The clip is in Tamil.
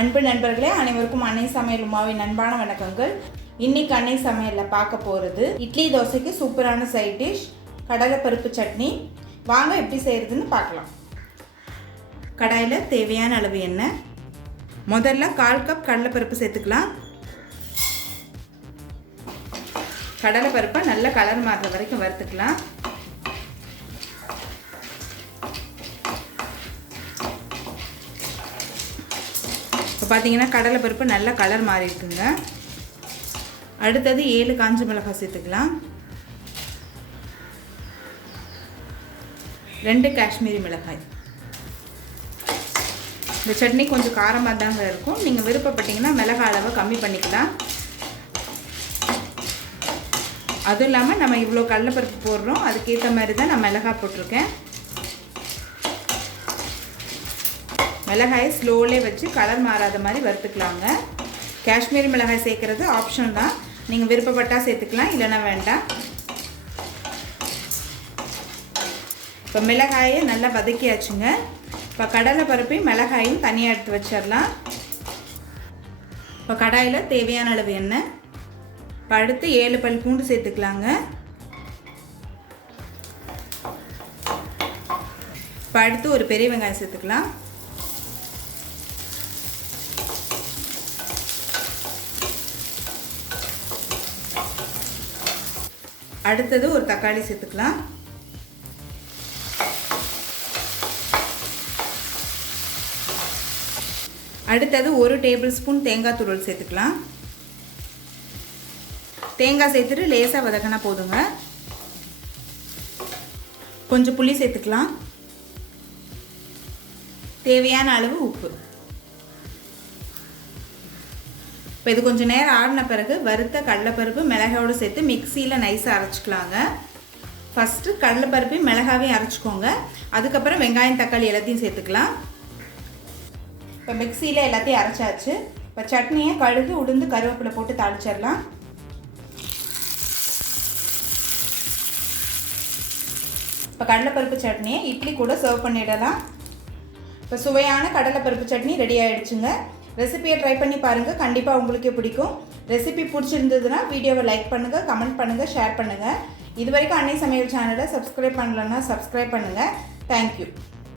அன்பு நண்பர்களே, அனைவருக்கும் அன்னை சமையல் உமாவின் அன்பான வணக்கங்கள். இன்னைக்கு அன்னை சமையலில் பார்க்க போகிறது இட்லி தோசைக்கு சூப்பரான சைட் டிஷ் கடலைப்பருப்பு சட்னி. வாங்க எப்படி செய்கிறதுன்னு பார்க்கலாம். கடாயில் தேவையான அளவு எண்ணெய். முதல்ல 1/4 கப் கடலைப்பருப்பு சேர்த்துக்கலாம். கடலைப்பருப்பை நல்ல கலர் மாறுற வரைக்கும் வறுத்துக்கலாம். இப்போ பார்த்தீங்கன்னா கடலைப்பருப்பு நல்ல கலர் மாறி இருக்குங்க. அடுத்தது 7 காஞ்ச மிளகாய் சேர்த்துக்கலாம். 2 காஷ்மீரி மிளகாய். இந்த சட்னி கொஞ்சம் காரமாக தாங்க இருக்கும். நீங்கள் விருப்பப்பட்டீங்கன்னா மிளகாய் அளவை கம்மி பண்ணிக்கலாம். அதுவும் இல்லாமல் நம்ம இவ்வளோ கடலைப்பருப்பு போடுறோம், அதுக்கேற்ற மாதிரி தான் நான் மிளகாய் போட்டிருக்கேன். மிளகாயை ஸ்லோலே வச்சு கலர் மாறாத மாதிரி வறுத்துக்கலாங்க. காஷ்மீரி மிளகாய் சேர்க்குறது ஆப்ஷன் தான். நீங்கள் விருப்பப்பட்டால் சேர்த்துக்கலாம், இல்லைன்னா வேண்டாம். இப்போ மிளகாயை நல்லா வதக்கியாச்சுங்க. இப்போ கடலை பருப்பையும் மிளகாயும் தனியாக எடுத்து வச்சிடலாம். இப்போ கடாயில் தேவையான அளவு எண்ணெய். இப்போ அடுத்து 7 பல் பூண்டு சேர்த்துக்கலாங்க. இப்போ அடுத்து ஒரு பெரிய வெங்காயம் சேர்த்துக்கலாம். அடுத்தது ஒரு தக்காளி சேர்த்துக்கலாம். அடுத்தது 1 டேபிள் ஸ்பூன் தேங்காய் துருவல் சேர்த்துக்கலாம். தேங்காய் சேர்த்துட்டு லேசாக வதக்கினா போதுங்க. கொஞ்சம் புளி சேர்த்துக்கலாம். தேவையான அளவு உப்பு. இப்போ இது கொஞ்சம் நேரம் ஆடின பிறகு வறுத்த கடலைப்பருப்பு மிளகாயோடு சேர்த்து மிக்சியில் நைஸாக அரைச்சிக்கலாங்க. ஃபஸ்ட்டு கடலைப்பருப்பையும் மிளகாவையும் அரைச்சிக்கோங்க. அதுக்கப்புறம் வெங்காயம் தக்காளி எல்லாத்தையும் சேர்த்துக்கலாம். இப்போ மிக்சியில் எல்லாத்தையும் அரைச்சாச்சு. இப்போ சட்னியை கடுகு உளுந்து கருவேப்பிலை போட்டு தாளிச்சிடலாம். இப்போ கடலைப்பருப்பு சட்னியை இட்லி கூட சர்வ் பண்ணிடலாம். இப்போ சுவையான கடலைப்பருப்பு சட்னி ரெடி ஆகிடுச்சுங்க. ரெசிபியை ட்ரை பண்ணி பாருங்கள், கண்டிப்பாக உங்களுக்கே பிடிக்கும். ரெசிபி பிடிச்சிருந்ததுன்னா வீடியோவை லைக் பண்ணுங்கள், கமெண்ட் பண்ணுங்கள், ஷேர் பண்ணுங்கள். இது வரைக்கும் அன்னை சமையல் சேனலை சப்ஸ்கிரைப் பண்ணலன்னா சப்ஸ்கிரைப் பண்ணுங்கள். தேங்க்யூ.